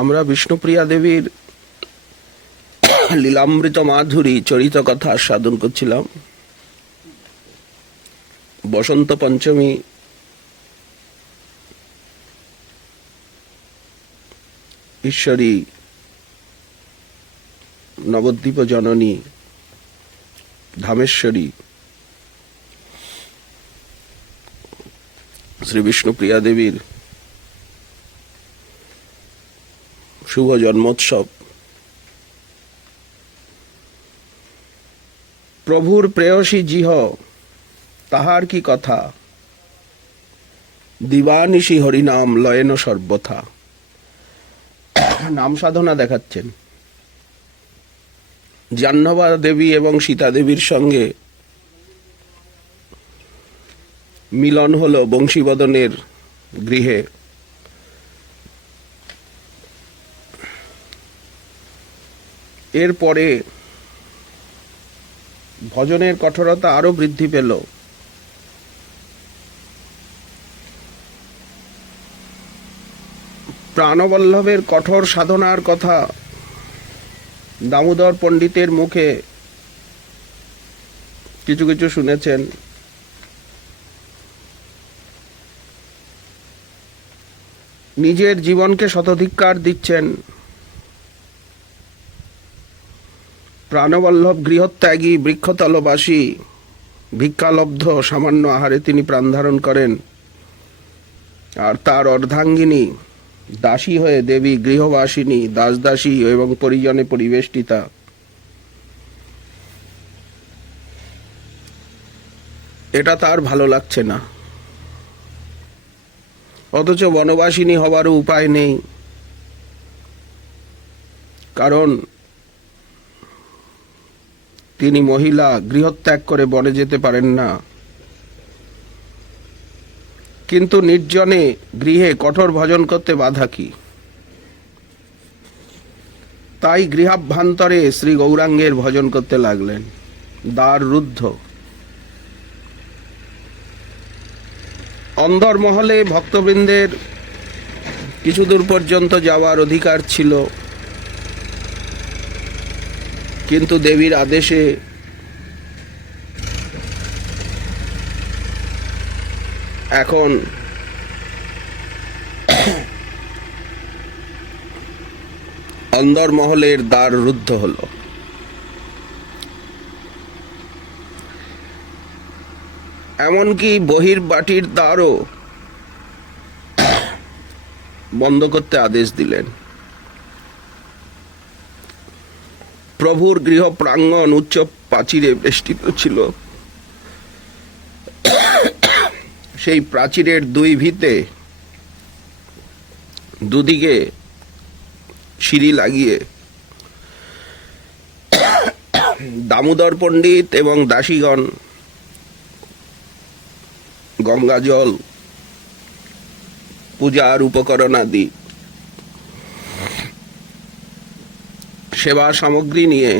আমরা বিষ্ণুপ্রিয়া দেবীর লীলামৃত মাধুরী চরিত কথা আস্বাদন করছিলাম। বসন্ত পঞ্চমী ঈশ্বরী নবদ্বীপ জননী ধামেশ্বরী শ্রী বিষ্ণুপ্রিয়া দেবীর শুভ জন্মোৎসব। প্রভুর প্রেয়সী জিহ তাহার কি কথা, দিবানিশি হরিনাম লয়েন সর্বথা। নাম সাধনা দেখাচ্ছেন। জাহ্নবা দেবী এবং সীতা দেবীর সঙ্গে মিলন হল বংশীবদনের গৃহে। এরপরে ভজনের কঠোরতা আরো বৃদ্ধি পেল। প্রাণবল্লভের কঠোর সাধনার কথা দামোদর পণ্ডিতের মুখে কিছু কিছু শুনেছেন। নিজের জীবনকে শতধিক্কার দিচ্ছেন। প্রাণবল্লভ গৃহত্যাগী বৃক্ষতলবাসী, ভিক্ষালব্ধ সামান্য আহারে তিনি প্রাণ ধারণ করেন, আর তার অর্ধাঙ্গিনী দাসী হয়ে দেবী গৃহবাসিনী, দাসদাসী এবং পরিজনে পরিবেষ্টিতা। এটা তার ভালো লাগছে না। অথচ বনবাসিনী হবারও উপায় নেই, কারণ তিনি মহিলা, গৃহত্যাগ করে বনে যেতে পারেন না। কিন্তু নির্জনে গৃহে কঠোর ভজন করতে বাধা কি? তাই গৃহাভ্যন্তরে শ্রী গৌরাঙ্গের ভজন করতে লাগলেন। দ্বার রুদ্ধ। অন্দরমহলে ভক্তবৃন্দের কিছু দূর পর্যন্ত যাওয়ার অধিকার ছিল, কিন্তু দেবীর আদেশে এখন অন্দরমহলের দ্বার রুদ্ধ হল। এমনকি বহির্বাটির দ্বারও বন্ধ করতে আদেশ দিলেন। প্রভুর গৃহ প্রাঙ্গণ উচ্চ প্রাচীরে বেষ্টিত ছিল। সেই প্রাচীরের দুই ভিতে দুদিকে সিঁড়ি লাগিয়ে দামোদর পণ্ডিত এবং দাসীগণ গঙ্গা জল, পূজার উপকরণ আদি সেবা সামগ্রী নিয়ে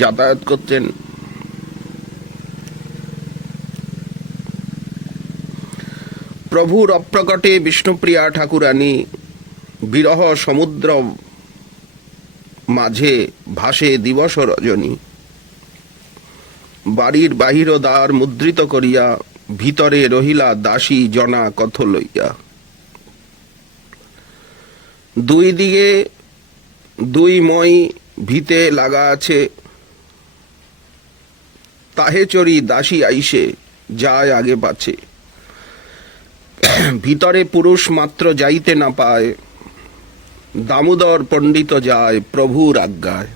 যাতায়াত করতেন। প্রভুর অপ্রকটে বিষ্ণুপ্রিয়া ঠাকুরানী বিরহ সমুদ্র মাঝে ভাসে দিবস রজনী। বাড়ির বাহির দ্বার মুদ্রিত করিয়া ভিতরে রহিলা দাসী জনা কথ লইয়া। দুই দিকে দুই মই ভিতে লাগা আছে, তাহে চড়ি দাসী আইসে যায় আগে পাছে। ভিতরে পুরুষ মাত্র যাইতে না পায়, দামোদর পণ্ডিত যায় প্রভুর আজ্ঞায়।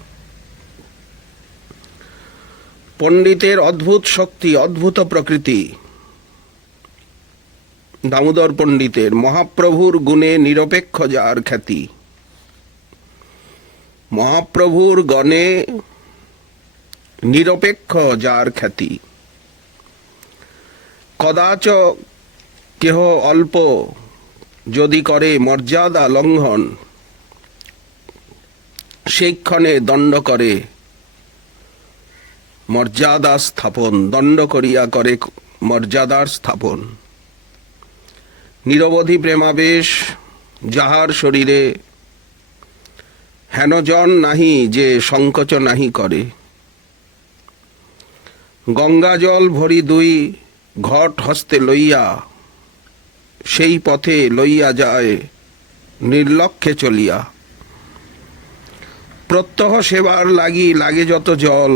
পণ্ডিতের অদ্ভুত শক্তি, অদ্ভুত প্রকৃতি। দামোদর পণ্ডিতের মহাপ্রভুর গুণে নিরপেক্ষ যার খ্যাতি। মহাপ্রভুর গণে নিরপেক্ষ যার খ্যাতি। কদাচ কেহ অল্প যদি করে মর্যাদা লঙ্ঘন, সেইক্ষণে দণ্ড করে মর্যাদা স্থাপন। দণ্ড করিয়া করে মর্যাদার স্থাপন। নিরবধি প্রেমাবেশ যাহার শরীরে, হেনজন নাহি যে সংকোচ নাহি করে। গঙ্গা জল ভরি দুই ঘট হস্তে লইয়া, সেই পথে লইয়া যায় নির্লক্ষ্যে চলিয়া। প্রত্যহ সেবার লাগি লাগে যত জল,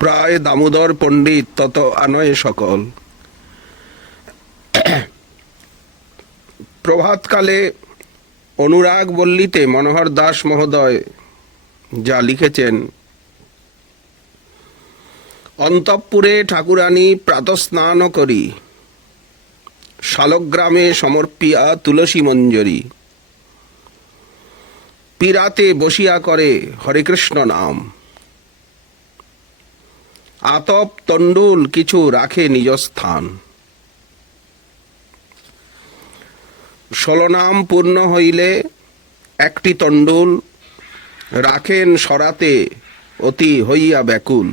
প্রায় দামোদর পণ্ডিত তত আনয়ে সকল। প্রভাতকালে অনুরাগ বল্লীতে মনোহর দাস মহোদয় যা লিখেছেন, অন্তঃপুরে ঠাকুরানী প্রাতঃস্নান করি, শালগ্রামে সমর্পিয়া তুলসী মঞ্জরি। পীড়াতে বসিয়া করে হরে কৃষ্ণ নাম, আতপ তণ্ডুল কিছু রাখে নিজ স্থান। 16 নাম পূর্ণ হইলে একটি তণ্ডুল, রাখেন সরাতে অতি হইয়া ব্যাকুল।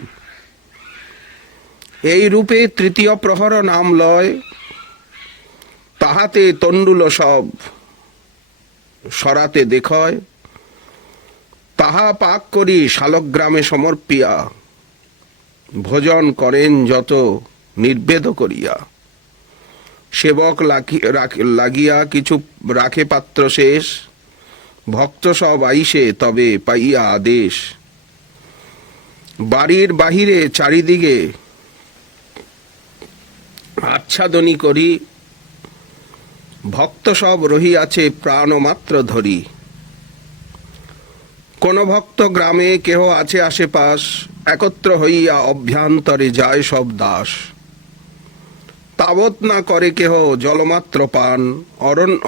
এই রূপে তৃতীয় প্রহর নাম লয়, তাহাতে তণ্ডুল সব সরাতে দেখয়। তাহা পাক করি শালগ্রামে সমর্পিয়া, ভোজন করেন যত নির্বেদ করিয়া। সেবক লাগিয়া কিছু রাখে পাত্র শেষ, ভক্ত সব আইসে তবে পাইয়া আদেশ। বাড়ির বাহিরে চারিদিকে আচ্ছাদনী করি, ভক্ত সব রহিয়াছে প্রাণমাত্র ধরি। কোন ভক্ত গ্রামে কেহ আছে আশেপাশ, একত্র হইয়া অভ্যন্তরে যায় সব দাস। তাবৎ না করে কেহ জলমাত্র পান,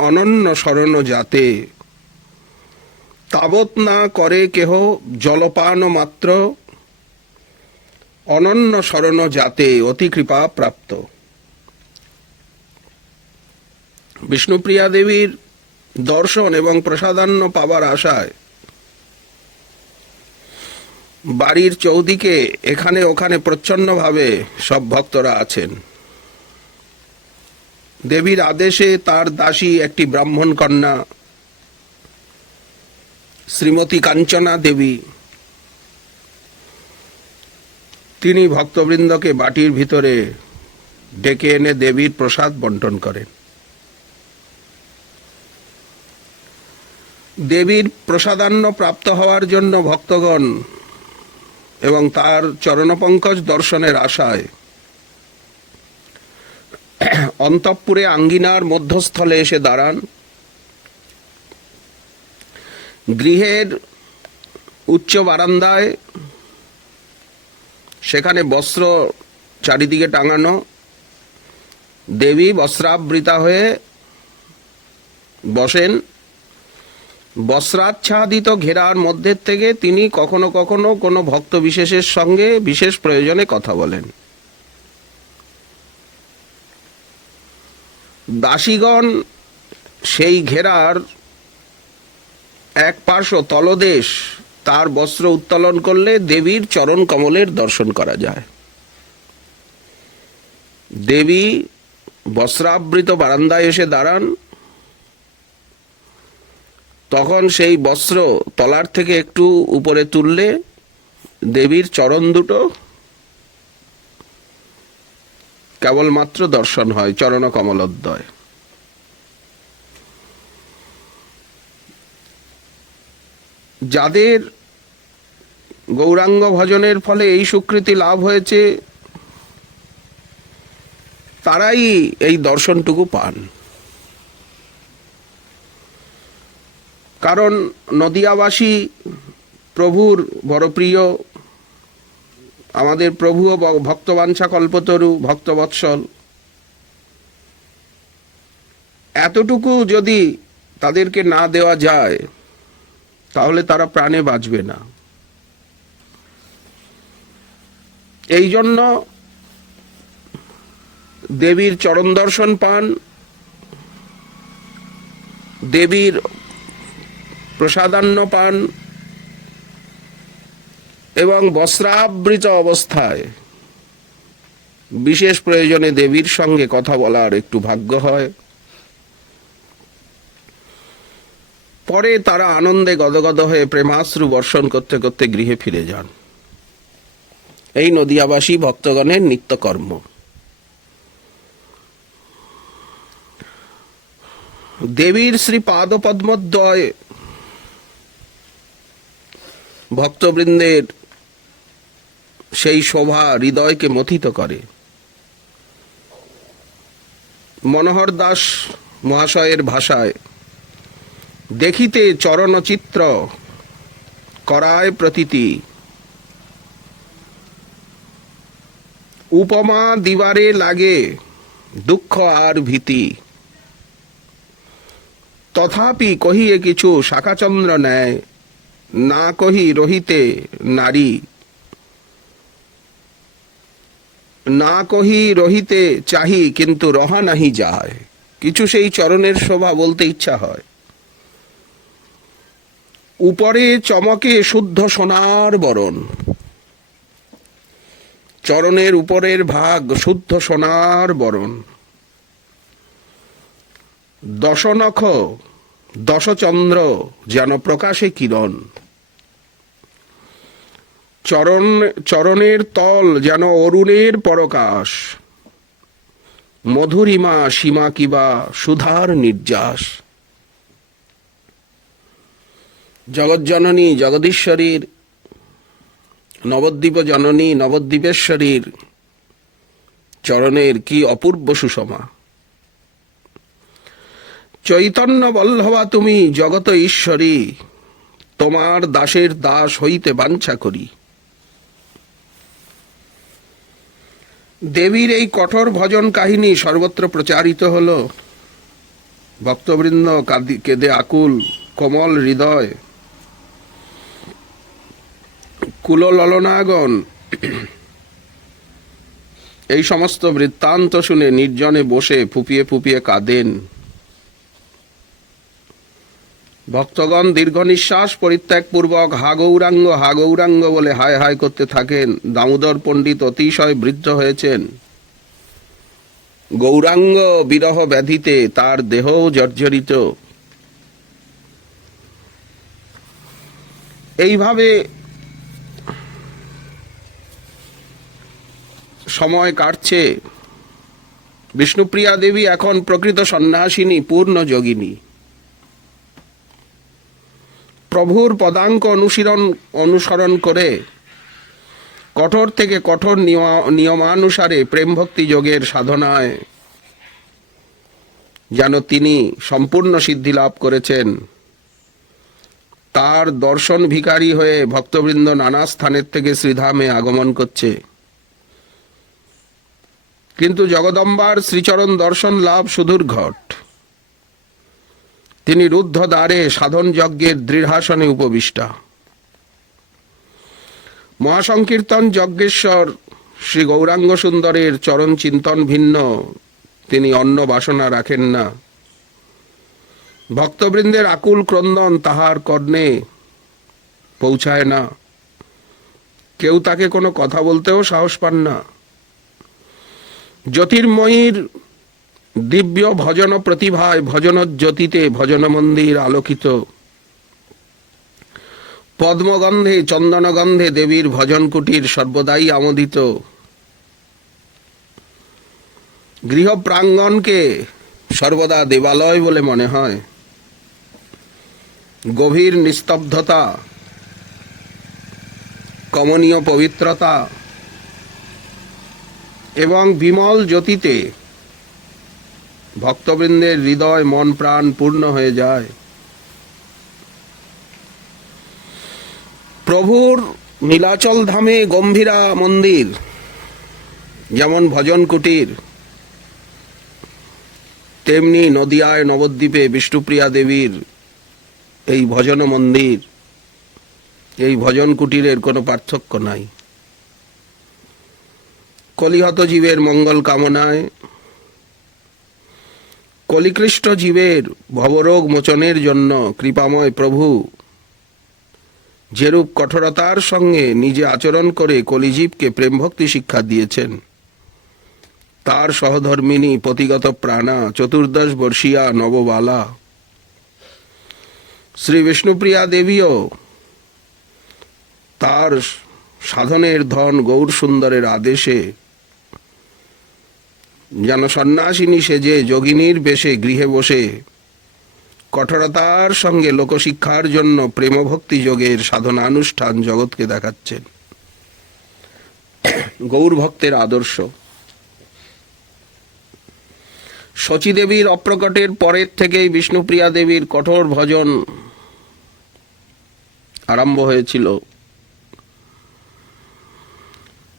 অনন্য শরণ যাতে। তাবৎ না করে কেহ জলপান মাত্র, অনন্য শরণ যাতে অতি কৃপা প্রাপ্ত। বিষ্ণুপ্রিয়া দেবীর দর্শন এবং প্রসাদান্ন পাবার আশায় বাড়ির চৌদিকে এখানে ওখানে প্রচ্ছন্নভাবে সব ভক্তরা আছেন। দেবীর আদেশে তার দাসী একটি ব্রাহ্মণ কন্যা শ্রীমতী কাঞ্চনা দেবী, তিনি ভক্তবৃন্দকে বাটির ভিতরে ডেকে এনে দেবীর প্রসাদ বন্টন করেন। দেবীর প্রসাদান্ন প্রাপ্ত হওয়ার জন্য ভক্তগণ এবং তার চরণপঙ্কজ দর্শনের আশায় অন্তঃপুরে আঙ্গিনার মধ্যস্থলে এসে দাঁড়ান। গৃহের উচ্চ বারান্দায় সেখানে বস্ত্র চারিদিকে টাঙানো, দেবী বস্ত্রাবৃতা হয়ে বসেন। বস্ত্রাচ্ছাদিত ঘেরার মধ্যে থেকে তিনি কখনো কখনো কোনো ভক্ত বিশেষের সঙ্গে বিশেষ প্রয়োজনে কথা বলেন। দাসীগণ সেই ঘেরার এক পার্শ্ব তলদেশ তার বস্ত্র উত্তোলন করলে দেবীর চরণ কমলের দর্শন করা যায়। দেবী বস্ত্রাবৃত বারান্দায় এসে দাঁড়ান, তখন সেই বস্ত্র তলার থেকে একটু উপরে তুললে দেবীর চরণ দুটো কেবলমাত্র দর্শন হয়, চরণ কমলোদ্বয়। যাদের গৌরাঙ্গ ভজনের ফলে এই স্বীকৃতি লাভ হয়েছে, তারাই এই দর্শনটুকু পান। কারণ নদিয়াবাসী প্রভুর বড় প্রিয়, আমাদের প্রভুও ভক্তবাঞ্ছা কল্পতরু, ভক্তবৎসল। এতটুকু যদি তাদেরকে না দেওয়া যায় তাহলে তারা প্রাণে বাঁচবে না। এই জন্য দেবীর চরণ দর্শন পান, দেবীর প্রসাদান্ন পান এবং বস্ত্রাবৃত অবস্থায় বিশেষ প্রয়োজনে দেবীর সঙ্গে কথা বলার একটু ভাগ্য হয়। পরে তারা আনন্দে গদগদ হয়ে প্রেমাশ্রু বর্ষণ করতে করতে গৃহে ফিরে যান। এই নদিয়াবাসী ভক্তগণের নিত্যকর্ম। দেবীর শ্রী পাদপদ্মদ্বয় ভক্তবৃন্দের সেই শোভা হৃদয়কে মথিত করে। মনোহর দাস মহাশয়ের ভাষায়, দেখিতে চরণচিত্র করায় প্রতীতি, উপমা দিবারে লাগে দুঃখ আর ভীতি, তথাপি কহিয়ে কিছু শাখাচন্দ্র ন্যায়, না কহি রহিতে নারী, না কহি রহিতে চাহি কিন্তু রহা নাহি যায়। কিছু সেই চরণের শোভা বলতে ইচ্ছা হয়। উপরে চমকে শুদ্ধ সোনার বরণ, চরণের উপরের ভাগ শুদ্ধ সোনার বরণ, দশনখ দশচন্দ্র যেন প্রকাশে কিরণ, চরণের তল যেন অরুণের পরকাশ, মধুরিমা সীমা কিবা সুধার নির্যাস। জগজ্জননী জগদীশ্বরীর, নবদ্বীপ জননী নবদ্বীপেশ্বরীর চরণের কি অপূর্ব সুষমা। চৈতন্য বল্লভা তুমি জগত ঈশ্বরী, তোমার দাসের দাস হইতে বাঞ্ছা করি। দেবীর এই কঠোর ভজন কাহিনী সর্বত্র প্রচারিত হল। ভক্তবৃন্দ কেঁদে আকুল, কোমল হৃদয়, কুলললনাগণ এই সমস্ত বৃত্তান্ত শুনে নির্জনে বসে ফুপিয়ে ফুপিয়ে কাঁদেন। ভক্তগণ দীর্ঘ নিঃশ্বাস পরিত্যাগ পূর্বক হা গৌরাঙ্গ বলে হায় হায় করতে থাকেন। দামোদর পণ্ডিত অতিশয় বৃদ্ধ হয়েছেন। গৌরাঙ্গ বিরহ ব্যাধিতে তার দেহও জর্জরিত। এইভাবে সময় কাটছে। বিষ্ণুপ্রিয়া দেবী এখন প্রকৃত সন্ন্যাসিনী, পূর্ণ যোগিনী। প্রভুর পদাঙ্ক অনুসরণ করে কঠোর থেকে কঠোর নিয়মানুসারে প্রেম ভক্তি যোগের সাধনায় যেন তিনি সম্পূর্ণ সিদ্ধি লাভ করেছেন। তার দর্শন ভিখারী হয়ে ভক্তবৃন্দ নানা স্থানের থেকে শ্রীধামে আগমন করছে। কিন্তু জগদম্বার শ্রীচরণ দর্শন লাভ সুদূর ঘট। তিনি রুদ্ধ দ্বারে সাধন যজ্ঞের দৃঢ়াসনে উপবিষ্টা। মহাসংকীর্তন যজ্ঞেশ্বর শ্রী গৌরাঙ্গ সুন্দরের চরণ চিন্তন ভিন্ন তিনি অন্য বাসনা রাখেন না। ভক্তবৃন্দের আকুল ক্রন্দন তাহার কর্ণে পৌঁছায় না। কেউ তাকে কোনো কথা বলতেও সাহস পান না। জ্যোতির্ময়ীর দিব্য ভজন প্রতিভায় ভজনজ্যোতিতে ভজন মন্দির আলোকিত। পদ্মগন্ধে চন্দনগন্ধে দেবীর ভজন কুটির সর্বদাই আমোদিত। গৃহ প্রাঙ্গণকে সর্বদা দেবালয় বলে মনে হয়। গভীর নিস্তব্ধতা, কমনীয় পবিত্রতা এবং বিমল জ্যোতিতে ভক্তবৃন্দের হৃদয় মন প্রাণ পূর্ণ হয়ে যায়। প্রভুর নীলাচল ধামে গম্ভীরা মন্দির যেমন ভজন কুটির, তেমনি নদিয়ায় নবদ্বীপে বিষ্ণুপ্রিয়া দেবীর এই ভজন মন্দির, এই ভজন কুটিরের কোনো পার্থক্য নাই। কলিহত জীবের মঙ্গল কামনায়, কলিকৃষ্ট জীবের ভবরোগ মোচনের জন্য কৃপাময় প্রভু যেরূপ কঠোরতার সঙ্গে নিজে আচরণ করে কলিজীবকে প্রেম ভক্তি শিক্ষা দিয়েছেন, তার সহধর্মিনী পতিগত প্রাণা 14 বর্ষীয়া নববালা শ্রী বিষ্ণুপ্রিয়া দেবীও তার সাধনের ধন গৌর সুন্দরের আদেশে যেন সন্ন্যাসিনী সেজে যোগিনীর বেশে গৃহে বসে কঠোরতার সঙ্গে লোকশিক্ষার জন্য প্রেমভক্তি যোগের সাধনানুষ্ঠান জগৎকে দেখাচ্ছেন। গৌর ভক্তের আদর্শ। শচীদেবীর অপ্রকটের পরের থেকেই বিষ্ণুপ্রিয়া দেবীর কঠোর ভজন আরম্ভ হয়েছিল।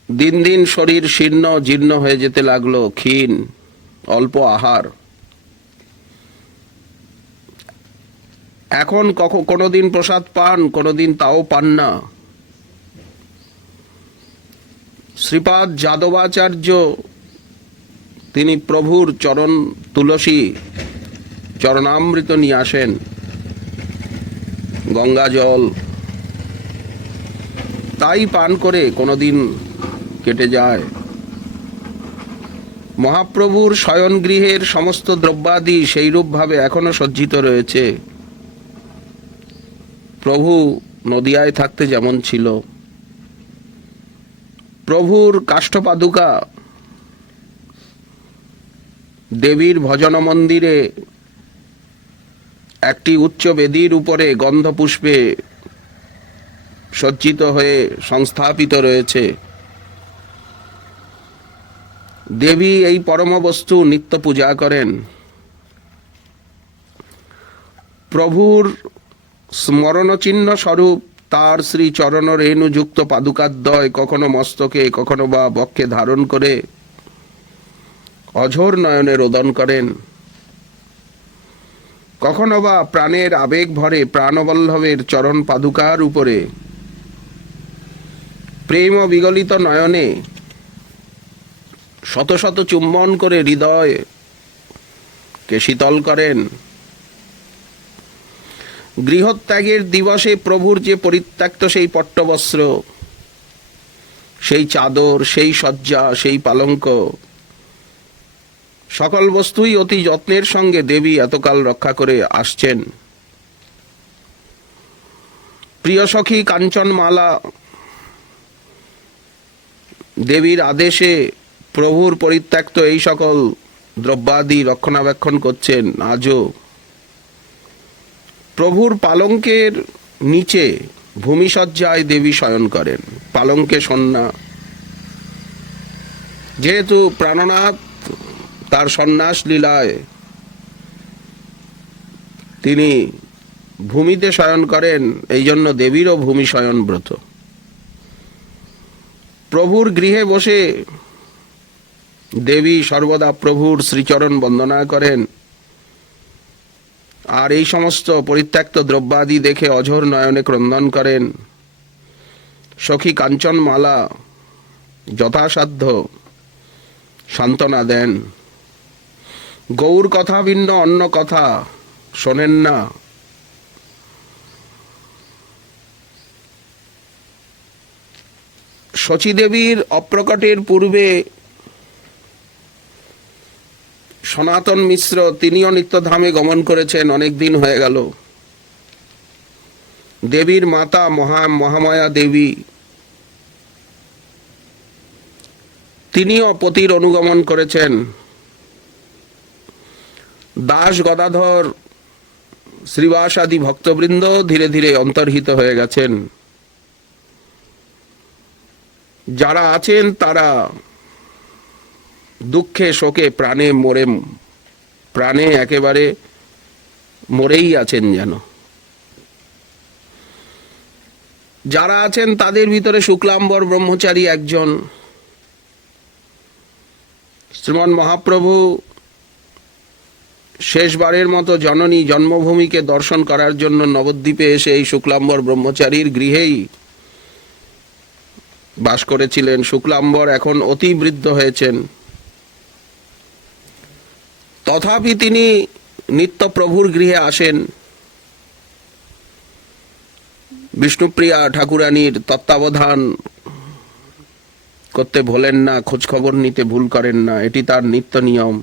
দিন দিন শরীর শীর্ণ জীর্ণ হয়ে যেতে লাগলো, ক্ষীণ, অল্প আহার। এখন কোনোদিন প্রসাদ পান, কোনোদিন তাও পান না। শ্রীপাদ যাদবাচার্য তিনি প্রভুর চরণ তুলসী চরণামৃত নিয়ে আসেন, গঙ্গা জল, তাই পান করে কোনোদিন কেটে যায়। মহাপ্রভুর শয়নগৃহের সমস্ত দ্রব্যাদি সেইরূপভাবে এখনো সজ্জিত রয়েছে। প্রভু নদিয়ায় থাকতে যেমন ছিল। প্রভুর কাষ্ঠপাদুকা দেবীর ভজন মন্দিরে একটি উচ্চ বেদির উপরে গন্ধপুষ্পে সজ্জিত হয়ে সংস্থাপিত রয়েছে। দেবী এই পরম বস্তু নিত্য পূজা করেন। প্রভুর স্মরণচিহ্ন স্বরূপ তার শ্রী চরণ রেণুযুক্ত পাদুকাদ্বয় কখনো মস্তকে কখনো বা বক্ষে ধারণ করে অঝোর নয়নে রোদন করেন। কখনো বা প্রাণের আবেগ ভরে প্রাণবল্লভের চরণ পাদুকার উপরে প্রেম বিগলিত নয়নে শত শত চুম্বন করে হৃদয় কে শীতল করেন। গৃহত্যাগের দিবসে প্রভুর যে পরিত্যক্ত সেই পট্টবস্ত্র, সেই চাদর, সেই শয্যা, সেই পালঙ্ক, সকল বস্তুই অতি যত্নের সঙ্গে দেবী এতকাল রক্ষা করে আসছেন। প্রিয় সখী কাঞ্চনমালা দেবীর আদেশে প্রভুর পরিত্যক্ত এই সকল দ্রব্যাদি রক্ষণাবেক্ষণ করছেন। আজও প্রভুর পালঙ্কের নিচে ভূমিসজ্জায় দেবী শয়ন করেন। পালঙ্কে সন্না, যেহেতু প্রাণনাথ তার সন্ন্যাস লীলায় তিনি ভূমিতে শয়ন করেন, এই জন্য দেবীরও ভূমি শয়ন ব্রত। প্রভুর গৃহে বসে দেবী সর্বদা প্রভুর শ্রীচরণ বন্দনা করেন, আর এই সমস্ত পরিত্যক্ত দ্রব্যাদি দেখে অঝোর নয়নে ক্রন্দন করেন। সখী কাঞ্চনমালা যথাসাধ্য সান্ত্বনা দেন। গৌর কথা ভিন্ন অন্য কথা শোনেন না। শচীদেবীর অপ্রকটের পূর্বে সনাতন মিশ্র তিনিও নিত্যধামে গমন করেছেন, অনেক দিন হয়ে গেল। দেবীর মাতা মহামায়া দেবী তিনিও পতির অনুগমন করেছেন। দাস গদাধর শ্রীবাস আদি ভক্তবৃন্দ ধীরে ধীরে অন্তর্হিত হয়ে গেছেন। যারা আছেন তারা দুঃখে শোকে প্রাণে একেবারে মরেই আছেন যেন। যারা আছেন তাদের ভিতরে শুক্লাম্বর ব্রহ্মচারী একজন। শ্রীমন মহাপ্রভু শেষবারের মতো জননী জন্মভূমিকে দর্শন করার জন্য নবদ্বীপে এসে এই শুক্লাম্বর ব্রহ্মচারীর গৃহেই বাস করেছিলেন। শুক্লাম্বর এখন অতি বৃদ্ধ হয়েছেন, তথাপি তিনি নিত্য প্রভুর গৃহে আসেন। বিষ্ণুপ্রিয়া ঠাকুরানীর তত্ত্বাবধান করতে ভোলেন না, খোঁজখবর নিতে ভুল করেন না, এটি তার নিত্য নিয়ম।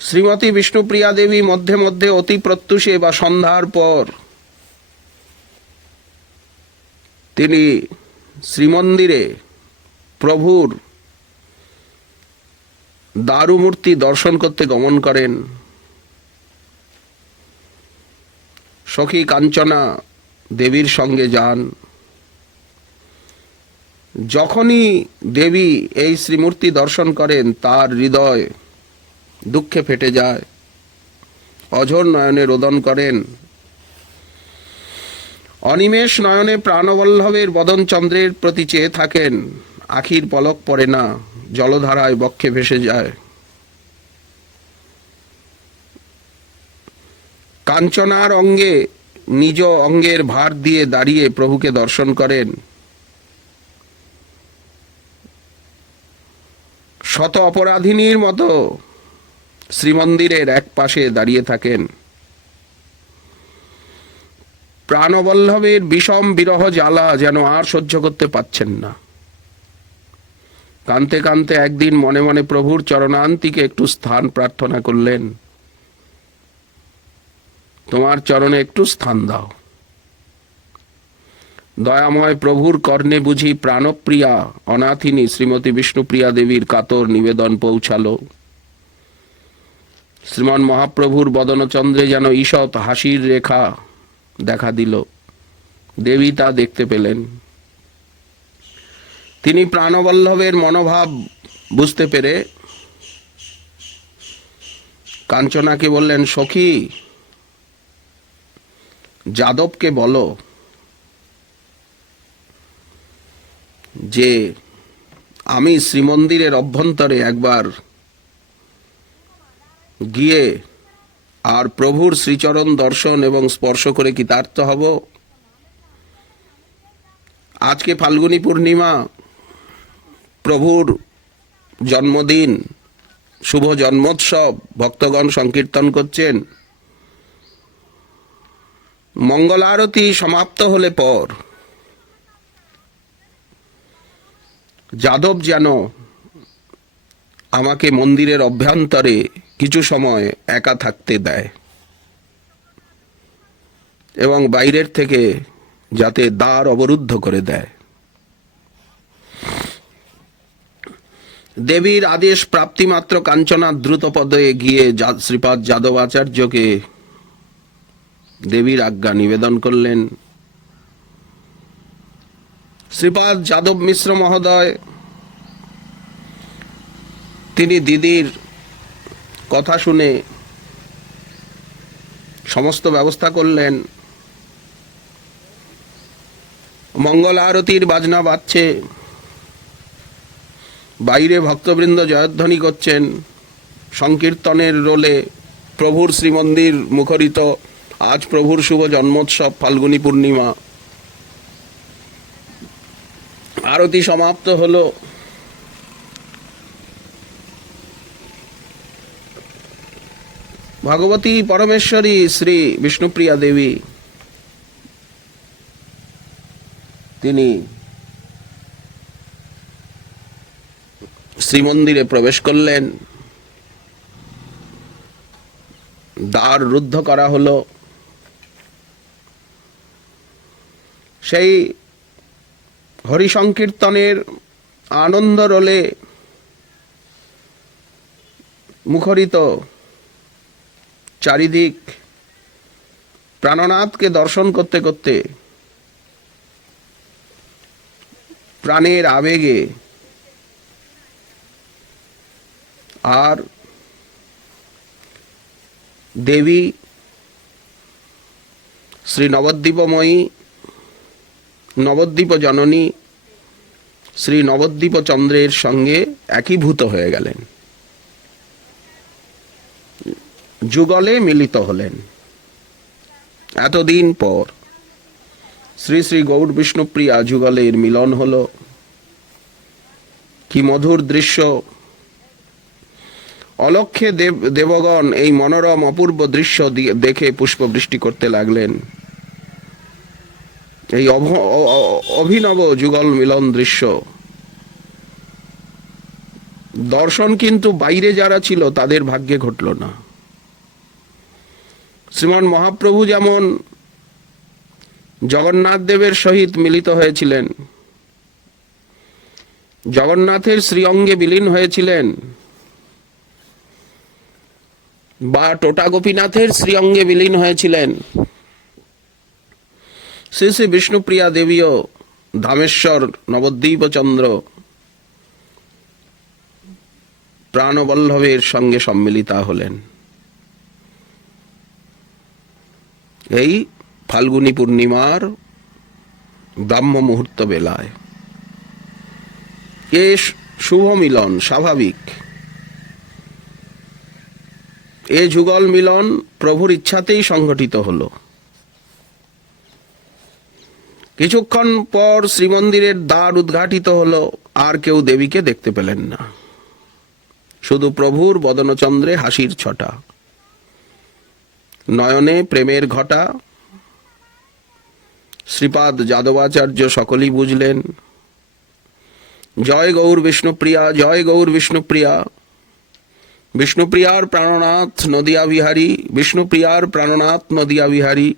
শ্রীমতী বিষ্ণুপ্রিয়া দেবী মধ্যে মধ্যে অতি প্রত্যুষে বা সন্ধ্যার পর তিনি শ্রীমন্দিরে প্রভুর দারুমূর্তি দর্শন করতে গমন করেন। সখী কাঞ্চনা দেবীর সঙ্গে যান। যখনই দেবী এই শ্রীমূর্তি দর্শন করেন তার হৃদয় দুঃখে ফেটে যায়, অঝোর নয়নে রোদন করেন। অনিমেষ নয়নে প্রাণবল্লভের বদন চন্দ্রের প্রতি চেয়ে থাকেন। আখির পলক পড়ে না, জলধারায় বক্ষে ভেসে যায়। কাঞ্চনার অঙ্গে নিজ অঙ্গের ভার দিয়ে দাঁড়িয়ে প্রভুকে দর্শন করেন। শত অপরাধিনীর মতো শ্রীমন্দিরের এক পাশে দাঁড়িয়ে থাকেন। প্রাণবল্লভের বিষম বিরহ জ্বালা যেন আর সহ্য করতে পাচ্ছেন না। কাঁদতে কাঁদতে একদিন মনে মনে প্রভুর চরণান্তিকে একটু স্থান প্রার্থনা করলেন, তোমার চরণে একটু স্থান দাও। দয়াময় প্রভুর কর্ণে বুঝি প্রাণপ্রিয়া অনাথিনী শ্রীমতী বিষ্ণুপ্রিয়া দেবীর কাতর নিবেদন পৌঁছালো। শ্রীমান মহাপ্রভুর বদনচন্দ্রে যেন ঈষৎ হাসির রেখা দেখা দিল। দেবী তা দেখতে পেলেন। তিনি প্রাণবল্লভের মনোভাব বুঝতে পেরে কাঞ্চনাকে বললেন, সখী, যাদবকে বলো যে আমি শ্রীমন্দিরের অভ্যন্তরে একবার গিয়ে আর প্রভুর শ্রীচরণ দর্শন এবং স্পর্শ করে কৃতার্থ হব। আজকে ফাল্গুনী পূর্ণিমা, প্রভুর জন্মদিন, শুভ জন্মোৎসব, ভক্তগণ সংকীর্তন করছেন। মঙ্গল আরতি সমাপ্ত হলে পর যাদব যেন আমাকে মন্দিরের অভ্যন্তরে কিছু সময় একা থাকতে দেয় এবং বাইরের থেকে যাতে দ্বার অবরুদ্ধ করে দেয়। দেবীর আদেশ প্রাপ্তিমাত্র কাঞ্চনা দ্রুত পদে গিয়ে শ্রীপাদ যাদব আচার্যকে দেবীর আজ্ঞা নিবেদন করলেন। শ্রীপাদ যাদব মিশ্র মহোদয় তিনি দিদির কথা শুনে সমস্ত ব্যবস্থা করলেন। মঙ্গল আরতির বাজনা বাজছে, বাইরে ভক্তবৃন্দ জয়ধ্বনি করছেন, সংকীর্তনের রোলে প্রভুর শ্রীমন্দির মুখরিত। আজ প্রভুর শুভ জন্মোৎসব, ফাল্গুনী পূর্ণিমা। আরতি সমাপ্ত হলো। ভগবতী পরমেশ্বরী শ্রী বিষ্ণুপ্রিয়া দেবী তিনি শ্রীমন্দিরে প্রবেশ করলেন। দ্বার রুদ্ধ করা হলো। সেই হরিসংকীর্তনের আনন্দ রোলে মুখরিত চারিদিক প্রাণনাথকে দর্শন করতে করতে প্রাণের আবেগে আর দেবী শ্রী নবদ্বীপময়ী, নবদ্বীপ জননী শ্রী নবদ্বীপ চন্দ্রের সঙ্গে একীভূত হয়ে গেলেন, যুগলে মিলিত হলেন। এতদিন পর শ্রী শ্রী গৌর বিষ্ণুপ্রিয়া যুগলের মিলন হলো। কি মধুর দৃশ্য! অলক্ষ্যে দেবগণ এই মনোরম অপূর্ব দৃশ্য দেখে পুষ্পবৃষ্টি করতে লাগলেন। এই অভিনব যুগল মিলন দৃশ্য দর্শন কিন্তু বাইরে যারা ছিল তাদের ভাগ্যে ঘটল না। শ্রীমান মহাপ্রভু যেমন জগন্নাথ দেবের সহিত মিলিত হয়েছিলেন, জগন্নাথের শ্রীঅঙ্গে বিলীন হয়েছিলেন, বা টোটা গোপীনাথের শ্রীঅঙ্গে বিলীন হয়েছিলেন, শ্রী শ্রী বিষ্ণুপ্রিয়া দেবীও ধামেশ্বর নবদ্বীপ চন্দ্র প্রাণবল্লভের সঙ্গে সম্মিলিতা হলেন এই ফাল্গুনী পূর্ণিমার ব্রাহ্ম মুহূর্ত বেলায়। এ শুভ মিলন স্বাভাবিক। এ যুগল মিলন প্রভুর ইচ্ছাতেই সংঘটিত হলো। কিছুক্ষণ পর শ্রীমন্দিরের দ্বার উদ্ঘাটিত হলো, আর কেউ দেবীকে দেখতে পেলেন না, শুধু প্রভুর বদনচন্দ্রে হাসির ছটা, নয়নে প্রেমের ঘটা। শ্রীপাদ যাদবাচার্য সকলেই বুঝলেন, জয় গৌর বিষ্ণুপ্রিয়া, জয় গৌর বিষ্ণুপ্রিয়া, বিষ্ণুপ্রিয়ার প্রাণনাথ নদিয়া বিহারী, বিষ্ণুপ্রিয়ার প্রাণনাথ নদিয়া বিহারী।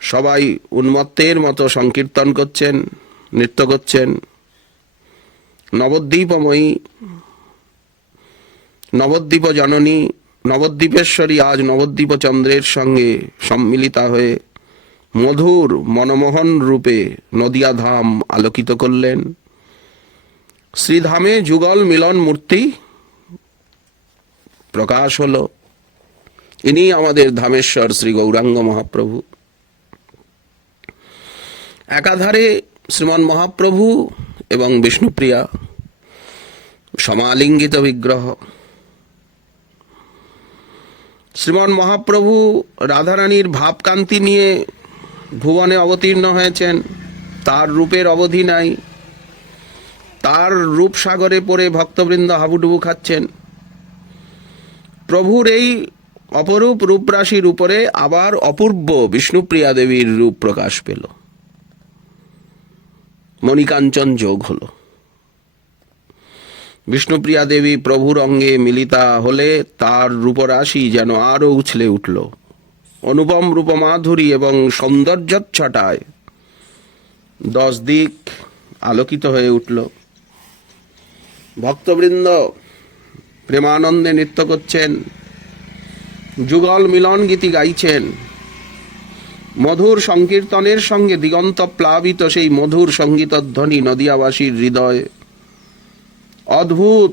সবাই উন্মত্তের মতো সংকীর্তন করছেন, নৃত্য করছেন। নবদ্বীপময়ী, নবদ্বীপ জননী, নবদ্বীপেশ্বরী আজ নবদ্বীপ চন্দ্রের সঙ্গে সম্মিলিতা হয়ে মধুর মনমোহন রূপে নদিয়া ধাম আলোকিত করলেন। শ্রীধামে যুগল মিলন মূর্তি প্রকাশ হলো। ইনি আমাদের ধামেশ্বর শ্রী গৌরাঙ্গ মহাপ্রভু। একাধারে শ্রীমান মহাপ্রভু এবং বিষ্ণুপ্রিয়া সমালিঙ্গিত বিগ্রহ। শ্রীমান মহাপ্রভু রাধারানীর ভাবকান্তি নিয়ে ভুবনে অবতীর্ণ হয়েছেন, তার রূপের অবধি নাই। তার রূপসাগরে পড়ে ভক্তবৃন্দ হাবুডুবু খাচ্ছেন। প্রভুর এই অপরূপ রূপরাশির উপরে আবার অপূর্ব বিষ্ণুপ্রিয়া দেবীর রূপ প্রকাশ পেল, মণিকাঞ্চন যোগ হল। বিষ্ণুপ্রিয়া দেবী প্রভুর অঙ্গে মিলিতা হলে তার রূপরাশি যেন আরো উছলে উঠল। অনুপম রূপমাধুরী এবং সৌন্দর্যচ্ছটায় 10 দিক আলোকিত হয়ে উঠল। ভক্তবৃন্দ প্রেমানন্দে নৃত্য করছেন, যুগল মিলন গীতি গাইছেন। মধুর সংকীর্তনের সঙ্গে দিগন্ত প্লাবিত সেই মধুর সঙ্গীতধ্বনি নদিয়াবাসীর হৃদয় অদ্ভুত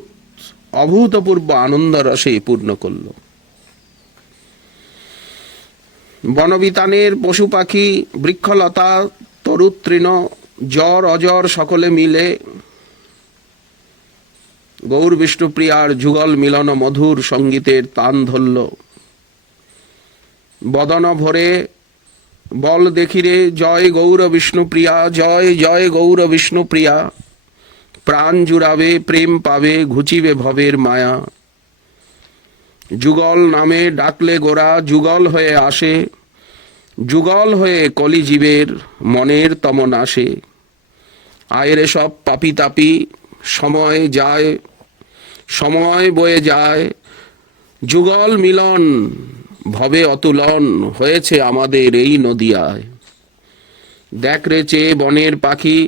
অভূতপূর্ব আনন্দ রসে পূর্ণ করল। বনবিতানের পশু পাখি, বৃক্ষলতা, তরুতৃণ, জ্বর অজর সকলে মিলে গৌর বিষ্ণুপ্রিয়ার যুগল মিলন মধুর সঙ্গীতের তান ধরল। বদন ভরে বল দেখিরে জয় গৌর বিষ্ণুপ্রিয়া, জয় জয় গৌর বিষ্ণুপ্রিয়া। প্রাণ জুড়াবে প্রেম পাবে, ঘুচিবে ভবের মায়া। যুগল নামে ডাকলে গোরা যুগল হয়ে আসে, যুগল হয়ে কলিজীবের মনের তমন আসে। আয়েরে সব পাপি তাপি, সময় যায়, সময় বয়ে যায়। যুগল মিলন ভবে অতুলন হয়েছে আমাদের এই নদিয়ায়। দেখ রে চেয়ে বনের পাখি,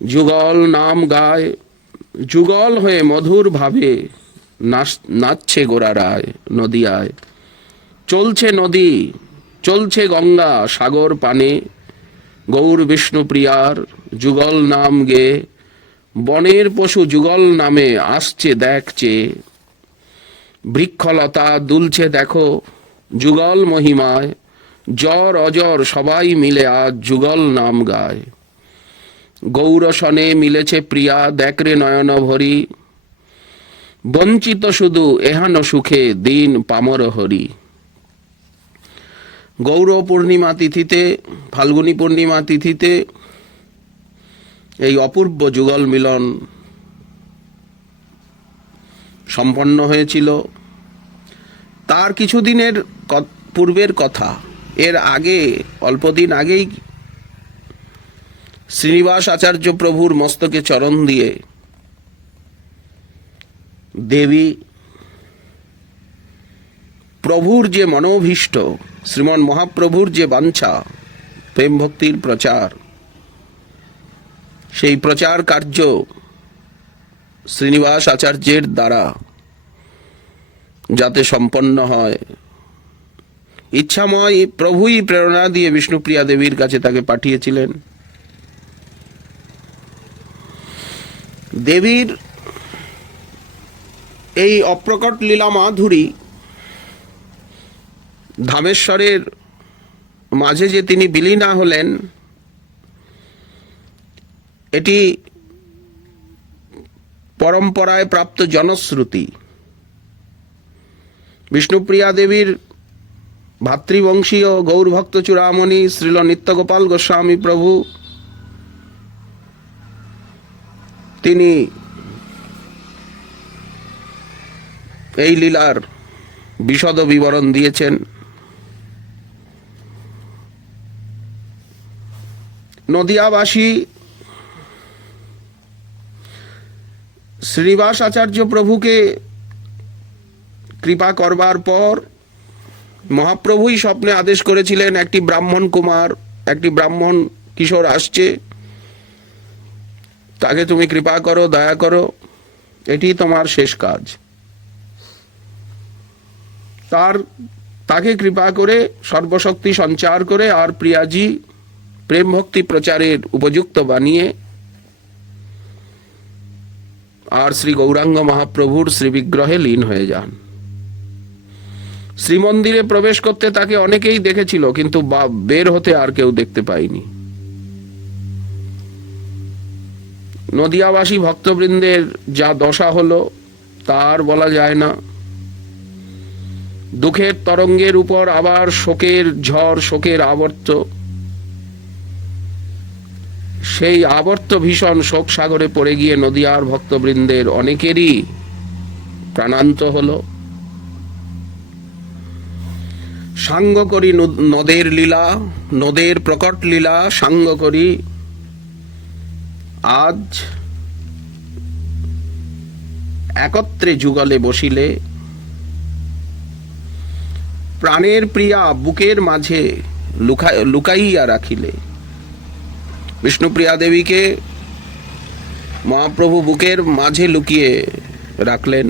যুগল নাম গায়। যুগল হয়ে মধুর ভাবে নাচছে গোরারায় নদিয়ায়। চলছে নদী, চলছে গঙ্গা সাগর পানে, গৌর বিষ্ণুপ্রিয়ার যুগল নাম গে। বনের পশু যুগল নামে আসছে দেখছে, বৃক্ষলতা দুলছে দেখো যুগল মহিমায়। জ্বর অজর সবাই মিলে আজ যুগল নাম গায়। গৌরসনে মিলেছে প্রিয়া দেখরে নয়ন ভরি, বঞ্চিত শুধু এহান সুখে দিন পামর হরি। গৌর পূর্ণিমা তিথিতে, ফাল্গুনী পূর্ণিমা তিথিতে এই অপূর্ব যুগল মিলন সম্পন্ন হয়েছিল। তার কিছুদিনের পূর্বের কথা, এর আগে অল্পদিন আগেই শ্রীনিবাস আচার্য প্রভুর মস্তকে চরণ দিয়ে দেবী প্রভুর যে মনোভীষ্ট, শ্রীমন মহাপ্রভুর যে বাঞ্ছা প্রেম ভক্তির প্রচার, সেই প্রচার কার্য শ্রীনিবাস আচার্যের দ্বারা যাতে সম্পন্ন হয়, ইচ্ছাময় প্রভুই প্রেরণা দিয়ে বিষ্ণুপ্রিয়া দেবীর কাছে তাকে পাঠিয়েছিলেন। দেবীর এই অপ্রকট লীলা মাধুরী ধামেশ্বরের মাঝে যে তিনি বিলীনা হলেন, এটি পরম্পরায় প্রাপ্ত জনশ্রুতি। বিষ্ণুপ্রিয়া দেবীর ভাতৃবংশীয় গৌরভক্ত চূড়ামণি শ্রীল নিত্যগোপাল গোস্বামী প্রভু তিনি এই লীলার বিশদ বিবরণ দিয়েছেন। নদিয়াবাসী শ্রীনিবাস আচার্য প্রভুকে কৃপা করবার পর মহাপ্রভুই স্বপ্নে আদেশ করেছিলেন, একটি ব্রাহ্মণ কুমার, একটি ব্রাহ্মণ কিশোর আসছে, তাকে তুমি কৃপা করো, দয়া করো, এটি তোমার শেষ কাজ। তাকে কৃপা করে সর্বশক্তি সঞ্চার করে আর প্রিয়াজি প্রেম ভক্তি প্রচারের উপযুক্ত বানিয়ে আর শ্রী গৌরাঙ্গ মহাপ্রভুর শ্রীবিগ্রহে লীন হয়ে যান। শ্রীমন্দিরে প্রবেশ করতে তাকে অনেকেই দেখেছিল, কিন্তু বের হতে আর কেউ দেখতে পায়নি। নদিয়াবাসী ভক্তবৃন্দের যা দশা হলো তার বলা যায় না। দুঃখের তরঙ্গের উপর আবার শোকের ঝড়, শোকের আবর্ত, সেই আবর্ত ভীষণ শোক সাগরে পড়ে গিয়ে নদিয়ার ভক্তবৃন্দের অনেকেরই প্রাণান্ত হলো। সাঙ্গ করি নদের লীলা, নদের প্রকট লীলা সাঙ্গ করি আজ একত্রে যুগলে বসিলে, প্রাণের প্রিয়া বুকের মাঝে লুকাইয়া রাখিলে। বিষ্ণুপ্রিয়া দেবীকে মহাপ্রভু বুকের মাঝে লুকিয়ে রাখলেন।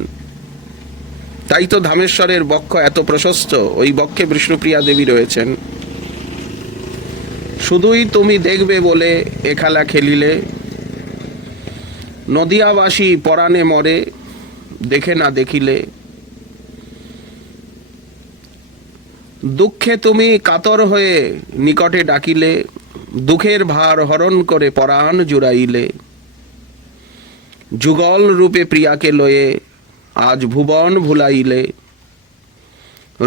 তাই তো ধামেশ্বরের বক্ষ এত প্রশস্ত, ওই বক্ষে বিষ্ণুপ্রিয়া দেবী রয়েছেন। শুধুই তুমি দেখবে বলে এ খেলা খেলিলে, নদিয়াবাসী পরাণে মরে দেখে না দেখিলে। দুঃখে তুমি কাতর হয়ে নিকটে ডাকিলে, দুঃখের ভার হরণ করে পরাণ জুড়াইলে। যুগল রূপে প্রিয়াকে লয়ে আজ ভুবন ভুলাইলে,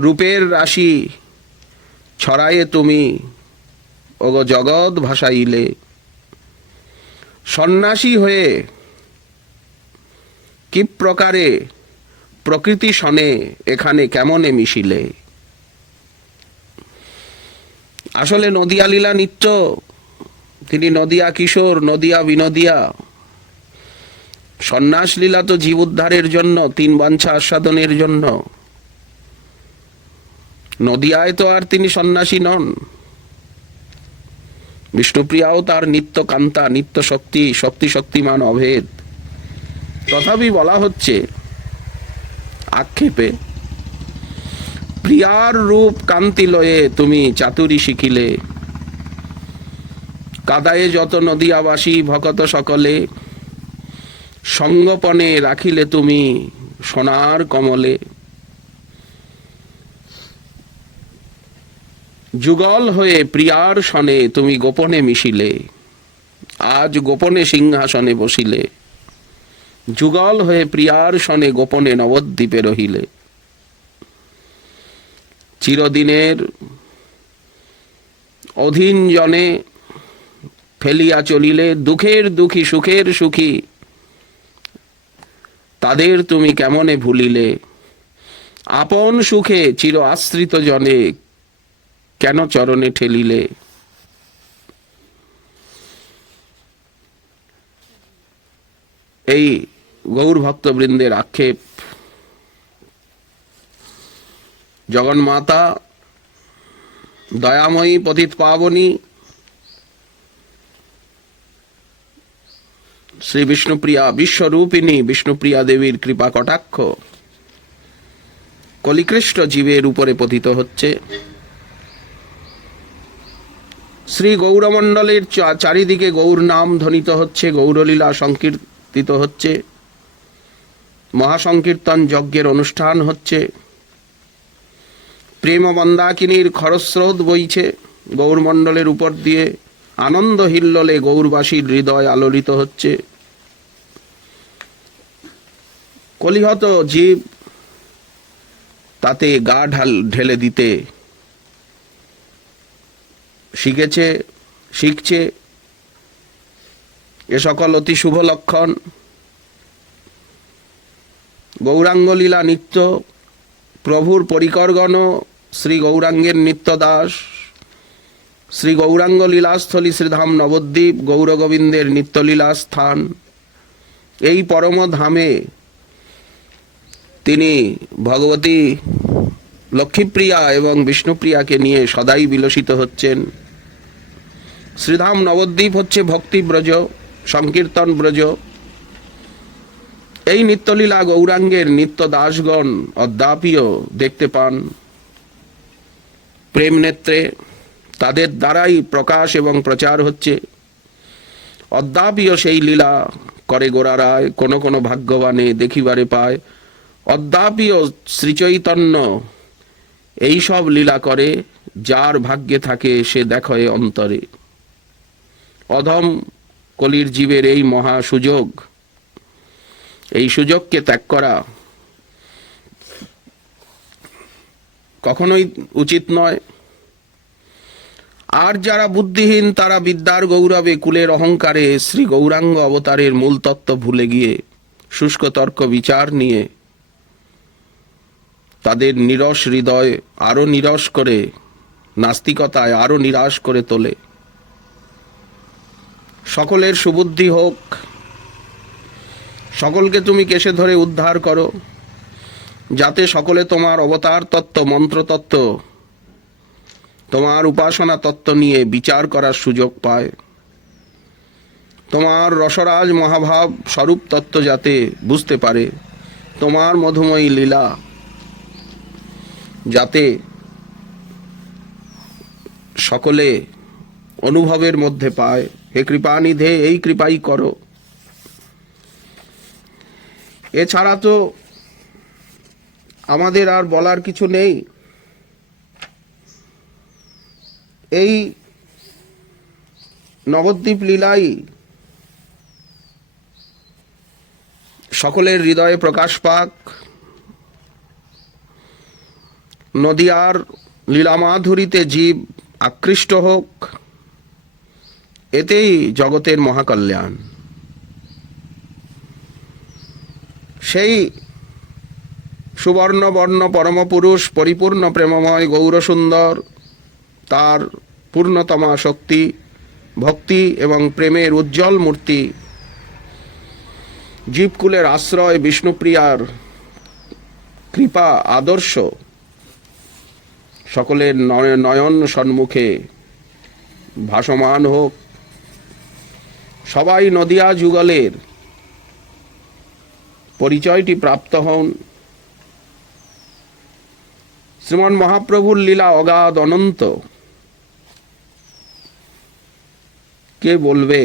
রূপের রাশি ছড়ায়ে তুমি ওগো জগৎ ভাসাইলে। সন্ন্যাসী হয়ে কি প্রকারে প্রকৃতি সনে এখানে কেমনে মিশিলে। আসলে নদিয়া লীলা নিত্য, তিনি নদিয়া কিশোর, নদিয়া বিনোদিয়া। সন্ন্যাস লীলা তো জীব উদ্ধারের জন্য, তিন বাঞ্ছা আস্বাদনের জন্য। নদিয়ায় তো আর তিনি সন্ন্যাসী নন। বিষ্ণুপ্রিয়াও তার নিত্য কান্তা, নিত্য শক্তি, শক্তিমান অভেদ। তথাপি বলা হচ্ছে আক্ষেপে, প্রিয়ার রূপ কান্তি লয়ে তুমি চাতুরি শিখিলে। কাদায়ে যত নদিয়াবাসী ভকত সকলে, সঙ্গপনে রাখিলে তুমি সোনার কমলে। যুগল হয়ে প্রিয়ার সনে তুমি গোপনে মিশিলে, আজ গোপনে সিংহাসনে বসিলে। যুগল হয়ে প্রিয়ার সনে গোপনে নবদ্বীপে রহিলে। চিরদিনের অধীন জনে ফেলিয়া চলিলে, দুঃখের দুঃখী সুখের সুখী তাদের তুমি কেমনে ভুলিলে। আপন সুখে চির আশ্রিত জনে কেন চরণে ঠেলিলে। এই গৌর ভক্তবৃন্দের আক্ষেপ। জগন্মাতা দয়াময়ী পতিত পাবনী শ্রী বিষ্ণুপ্রিয়া বিশ্বরূপিণী বিষ্ণুপ্রিয়া দেবীর কৃপা কটাক্ষ কলিকৃষ্ট জীবের উপরে পতিত হচ্ছে। শ্রী গৌরমণ্ডলের চারিদিকে গৌর নাম ধ্বনিত হচ্ছে, গৌরলীলা সংকীর্তিত হচ্ছে, মহাসংকীর্তন যজ্ঞের অনুষ্ঠান হচ্ছে, প্রেম মন্দাকিনীর খরস্রোত বইছে গৌরমণ্ডলের উপর দিয়ে, আনন্দ হিল্লোলে গৌরবাসীর হৃদয় আলোড়িত হচ্ছে। কলিহত জীব তাতে গা ঢেলে দিতে শিখছে। এ সকল অতি শুভ লক্ষণ। গৌরাঙ্গ লীলা নিত্য, প্রভুর পরিকরগণ শ্রী গৌরাঙ্গের নিত্য দাস, শ্রী গৌরাঙ্গ লীলাস্থলী শ্রীধাম নবদ্বীপ গৌরগোবিন্দের নিত্যলীলা স্থান। এই পরম ধামে তিনি ভগবতী লক্ষ্মীপ্রিয়া এবং বিষ্ণুপ্রিয়াকে নিয়ে সদাই বিলসিত হচ্ছেন। শ্রীধাম নবদ্বীপ হচ্ছে ভক্তি ব্রজ, সংকীর্তন ব্রজ। এই নিত্যলীলা গৌরাঙ্গের নিত্য দাসগণ অদ্যাপিও দেখতে পান প্রেম নেত্রে, তাদের দ্বারাই প্রকাশ এবং প্রচার হচ্ছে। অদ্যাপিও সেই লীলা করে গোড়ারায়, কোনো কোনো ভাগ্যবানে দেখিবারে পায়। অদ্যাপিও শ্রীচৈতন্য এই সব লীলা করে, যার ভাগ্যে থাকে সে দেখে অন্তরে। অধম কলির জীবের এই মহা সুযোগ, এই সুযোগকে ত্যাগ করা কখনোই উচিত নয়। আর যারা বুদ্ধিহীন তারা বিদ্যার গৌরবে কুলের অহংকারে শ্রী গৌরাঙ্গ অবতারের মূল তত্ত্ব ভুলে গিয়ে শুষ্ক তর্ক বিচার নিয়ে তাদের নিরস হৃদয় আরো নিরস করে, নাস্তিকতায় আরো নিরাশ করে তোলে। সকলের সুবুদ্ধি হোক, সকলকে তুমি কেশে ধরে উদ্ধার করো, যাতে সকলে তোমার অবতার তত্ত্ব, মন্ত্র তত্ত্ব, তোমার উপাসনা তত্ত্ব নিয়ে বিচার করার সুযোগ পায়। তোমার রসরাজ মহাভাব স্বরূপ তত্ত্ব যাতে বুঝতে পারে, তোমার মধুময়ী লীলা যাতে সকলে অনুভবের মধ্যে পায়। হে কৃপানিধে, এই কৃপাই করো। এছাড়া তো আমাদের আর বলার কিছু নেই। এই নবদ্বীপ লীলাই সকলের হৃদয়ে প্রকাশ পাক। নদিয়ার লীলামাধুরীতে জীব আকৃষ্ট হোক, এতেই জগতের মহাকল্যাণ। সেই সুবর্ণ বর্ণ পরমপুরুষ পরিপূর্ণ প্রেমময় গৌরসুন্দর, তার পূর্ণতমা শক্তি, ভক্তি এবং প্রেমের উজ্জ্বল মূর্তি, জীবকুলের আশ্রয় বিষ্ণুপ্রিয়ার কৃপা আদর্শ সকলের নয়ন সম্মুখে ভাসমান হোক। সবাই নদিয়া যুগলের পরিচয়টি প্রাপ্ত হন। শ্রীমন মহাপ্রভুর লীলা অগাধ অনন্ত, কে বলবে?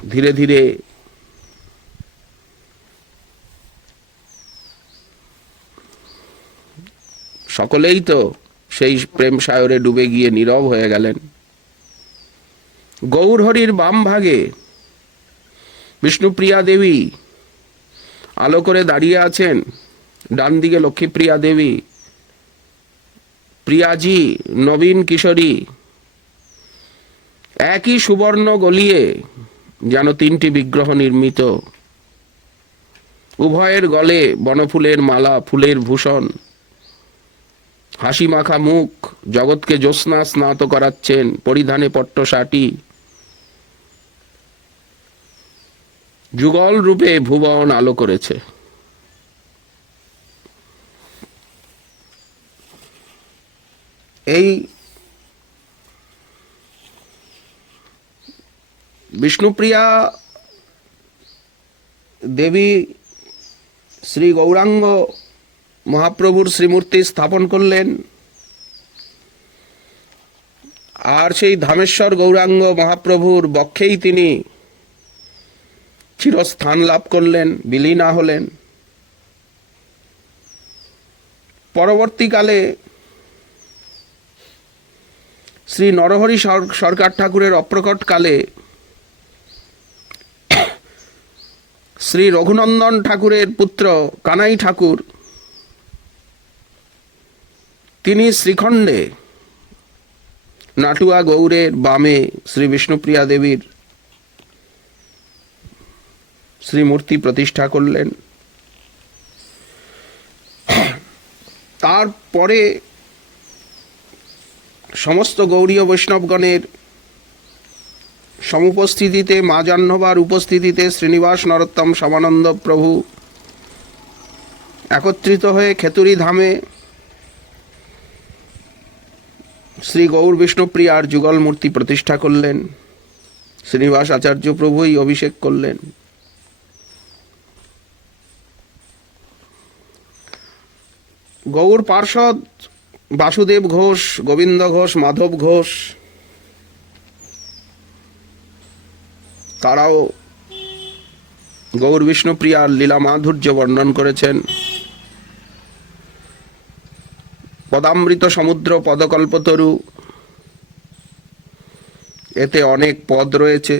ধীরে ধীরে সকলেই তো সেই প্রেম সাগরে ডুবে গিয়ে নীরব হয়ে গেলেন। গৌরহরির বাম ভাগে বিষ্ণুপ্রিয়া দেবী আলো করে দাঁড়িয়ে আছেন, ডান দিকে লক্ষ্মীপ্রিয়া দেবী, প্রিয়াজি নবীন কিশোরী, একই সুবর্ণ গলিয়ে যেন তিনটি বিগ্রহ নির্মিত। উভয়ের গলে বনফুলের মালা, ফুলের ভূষণ, হাসি মাখা মুখ, জগৎকে জ্যোৎস্না স্নাত করাচ্ছেন, পরিধানে পট্টসাটি, যুগল রূপে ভুবন আলো করেছে। এই বিষ্ণুপ্রিয়া দেবী শ্রী গৌরাঙ্গ মহাপ্রভুর শ্রীমূর্তি স্থাপন করলেন, আর সেই ধামেশ্বর গৌরাঙ্গ মহাপ্রভুর বক্ষেই তিনি চিরস্থান লাভ করলেন, বিলীনা হলেন। পরবর্তীকালে শ্রী নরহরি সরকার ঠাকুরের অপ্রকট কালে শ্রী রঘুনন্দন ঠাকুরের পুত্র কানাই ঠাকুর তিনি শ্রীখণ্ডে নাটুয়া গৌরের বামে শ্রী বিষ্ণুপ্রিয়া দেবীর শ্রীমূর্তি প্রতিষ্ঠা করলেন। তারপরে সমস্ত গৌড়ীয় বৈষ্ণবগণের সমুপস্থিতিতে, মা জাহ্নবার উপস্থিতিতে শ্রীনিবাস নরোত্তম শ্যামানন্দ প্রভু একত্রিত হয়ে খেতুরি ধামে শ্রী গৌর বিষ্ণুপ্রিয়ার যুগল মূর্তি প্রতিষ্ঠা করলেন। শ্রীনিবাস আচার্য প্রভুই অভিষেক করলেন। গৌর পার্ষদ বাসুদেব ঘোষ, গোবিন্দ ঘোষ, মাধব ঘোষ তারাও গৌর বিষ্ণুপ্রিয়ার লীলা মাধুর্য বর্ণন করেছেন। পদামৃত সমুদ্র, পদকল্পতরু, এতে অনেক পদ রয়েছে।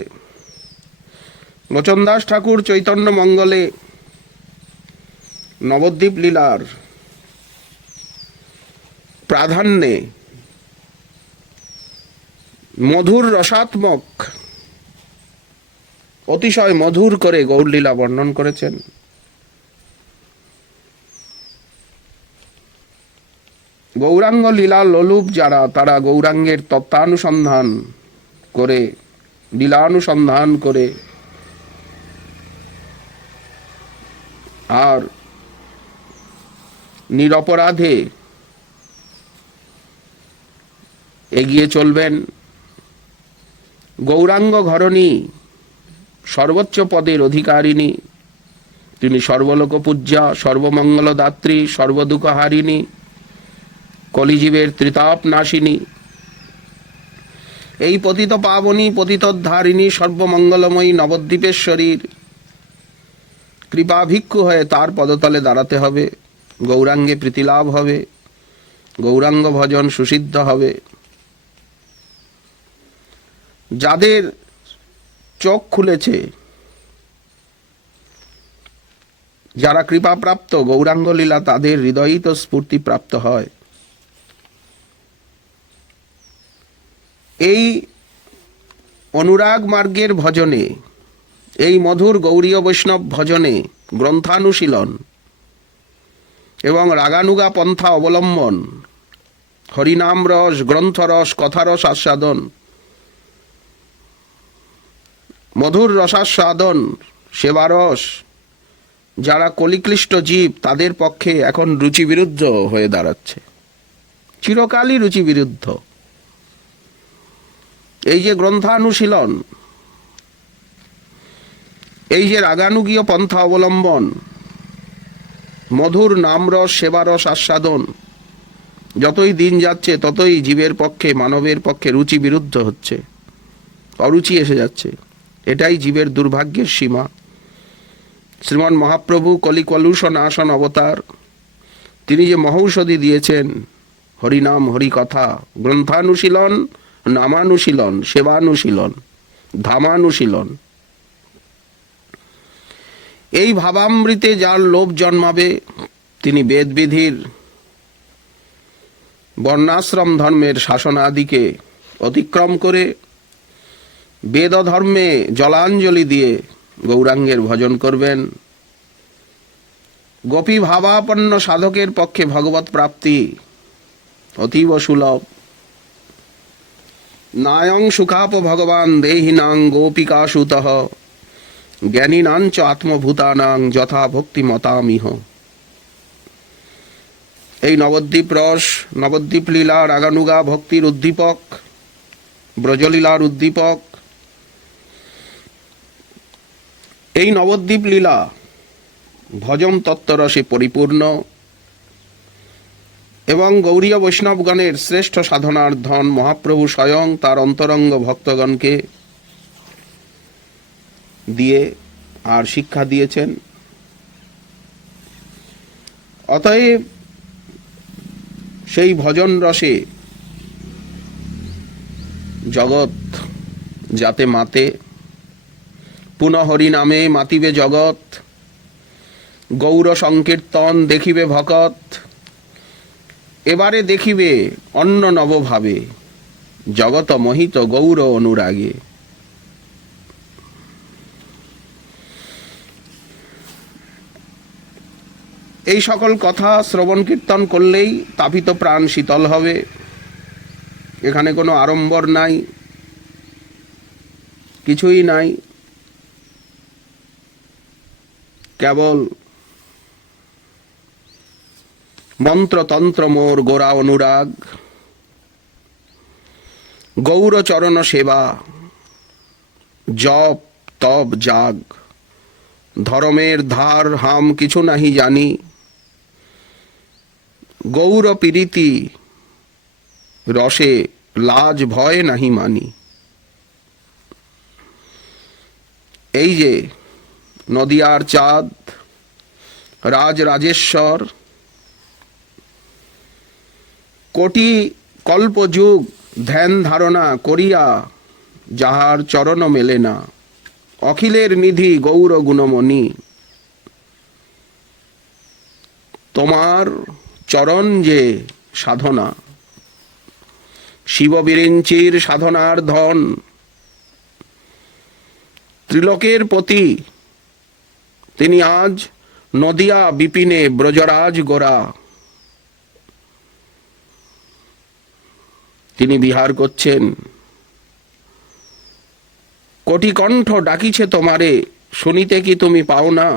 লোচনদাস ঠাকুর চৈতন্য মঙ্গলে নবদ্বীপ লীলার প্রাধান্যে মধুর রসাত্মক, অতিশয় মধুর করে গৌরলীলা বর্ণন করেছেন। গৌরাঙ্গ লীলা লোলুপ যারা, তারা গৌরাঙ্গের তত্ত্বানুসন্ধান করে, লীলানুসন্ধান করে আর নিরপরাধে এগিয়ে চলবেন। গৌরাঙ্গ ঘরণী সর্বোচ্চ পদের অধিকারিণী, তিনি সর্বলোক পূজ্যা, সর্বমঙ্গলদাত্রী, সর্বদুঃখহারিণী, কলিজীবের ত্রিতাপ নাশিনী। এই পতিত পাবনী, পতিতোদ্ধারিণী, সর্বমঙ্গলময়ী নবদ্বীপেশ্বরীর কৃপাভিক্ষু হয়ে তার পদতলে দাঁড়াতে হবে। গৌরাঙ্গে প্রীতিলাভ হবে, গৌরাঙ্গ ভজন সুসিদ্ধ হবে। যাদের চোখ খুলেছে, যারা কৃপাপ্রাপ্ত, গৌরাঙ্গ লীলা তাদের হৃদয়ই তো স্ফূর্তি প্রাপ্ত হয়। এই অনুরাগ মার্গের ভজনে, এই মধুর গৌরীয় বৈষ্ণব ভজনে গ্রন্থানুশীলন এবং রাগানুগা পন্থা অবলম্বন, হরিনাম রস, গ্রন্থরস, কথারস আস্বাদন, মধুর রসাস্বাদন, সেবারস, যারা কলিক্লিষ্ট জীব তাদের পক্ষে এখন রুচিবিরুদ্ধ হয়ে দাঁড়াচ্ছে, চিরকালই রুচিবিরুদ্ধ। এই যে গ্রন্থানুশীলন, এই যে রাগানুগীয় পন্থা অবলম্বন, মধুর নামরস, সেবারস আস্বাদন, যতই দিন যাচ্ছে ততই জীবের পক্ষে, মানবের পক্ষে রুচি বিরুদ্ধ হচ্ছে, অরুচি এসে যাচ্ছে। এটাই জীবের দুর্ভাগ্যের সীমা। শ্রীমন মহাপ্রভু কলিকলুষ নাশন অবতার, তিনি যে মহৌষধি দিয়েছেন, হরিনাম, হরিকথা, গ্রন্থানুশীলন, নামানুশীলন, সেবানুশীলন, ধামানুশীলন, এই ভাবামৃতে যার লোভ জন্মাবে, তিনি বেদবিধির, বর্ণাশ্রম ধর্মের শাসনাদিকে অতিক্রম করে বেদ ধর্মে জলাঞ্জলি দিয়ে গৌরাঙ্গের ভজন করবেন। গোপী ভাবাপন্ন সাধকের পক্ষে ভগবৎ প্রাপ্তি অতীব সুলভ। নায়ং সুখাপ ভগবান দেহিনাং গোপিকাসুতঃ জ্ঞানীনাং চ আত্মভূতানাং যথা ভক্তি মতামিহ। এই নবদ্বীপ রস, নবদ্বীপ লীলা রাগানুগা ভক্তির উদ্দীপক, ব্রজলীলার উদ্দীপক। এই নবদ্বীপ লীলা ভজন তত্ত্বরসে পরিপূর্ণ এবং গৌরীয় বৈষ্ণবগণের শ্রেষ্ঠ সাধনার ধন মহাপ্রভু স্বয়ং তার অন্তরঙ্গ ভক্তগণকে দিয়ে আর শিক্ষা দিয়েছেন। অতএব সেই ভজন রসে জগৎ যাতে মাতে, পুনঃহরি নামে মাতিবে জগৎ, গৌর সংকীর্তন দেখিবে ভকত, এবারে দেখিবে অন্য নবভাবে, জগত মোহিত গৌর অনুরাগে। এই সকল কথা শ্রবণ কীর্তন করলেই তাপিত প্রাণ শীতল হবে। এখানে কোনো আড়ম্বর নাই, কিছুই নাই, কেবল মন্ত্রতন্ত্র মোর গোরা অনুরাগ, গৌর চরণ সেবা, জপ তপ জাগ, ধর্মের ধার হাম কিছু নাহি জানি, গৌর পীরিতি রসে লাজ ভয় নাহি মানি। এই যে নদিয়ার চাঁদ রাজরাজেশ্বর কোটি কল্পযুগ ধ্যান ধারণা করিয়া যাহার চরণ মেলে না, অখিলের নিধি গৌর গুণমণি, তোমার চরণ যে সাধনা, শিববিরিঞ্চির সাধনার ধন, ত্রিলোকের পতি তিনি আজ নদিয়া বিপিনে ব্রজরাজ গোরা তিনি বিহার করছেন। কোটি কণ্ঠ ডাকিছে তোমারে, শুনিতে কি তুমি পাও না?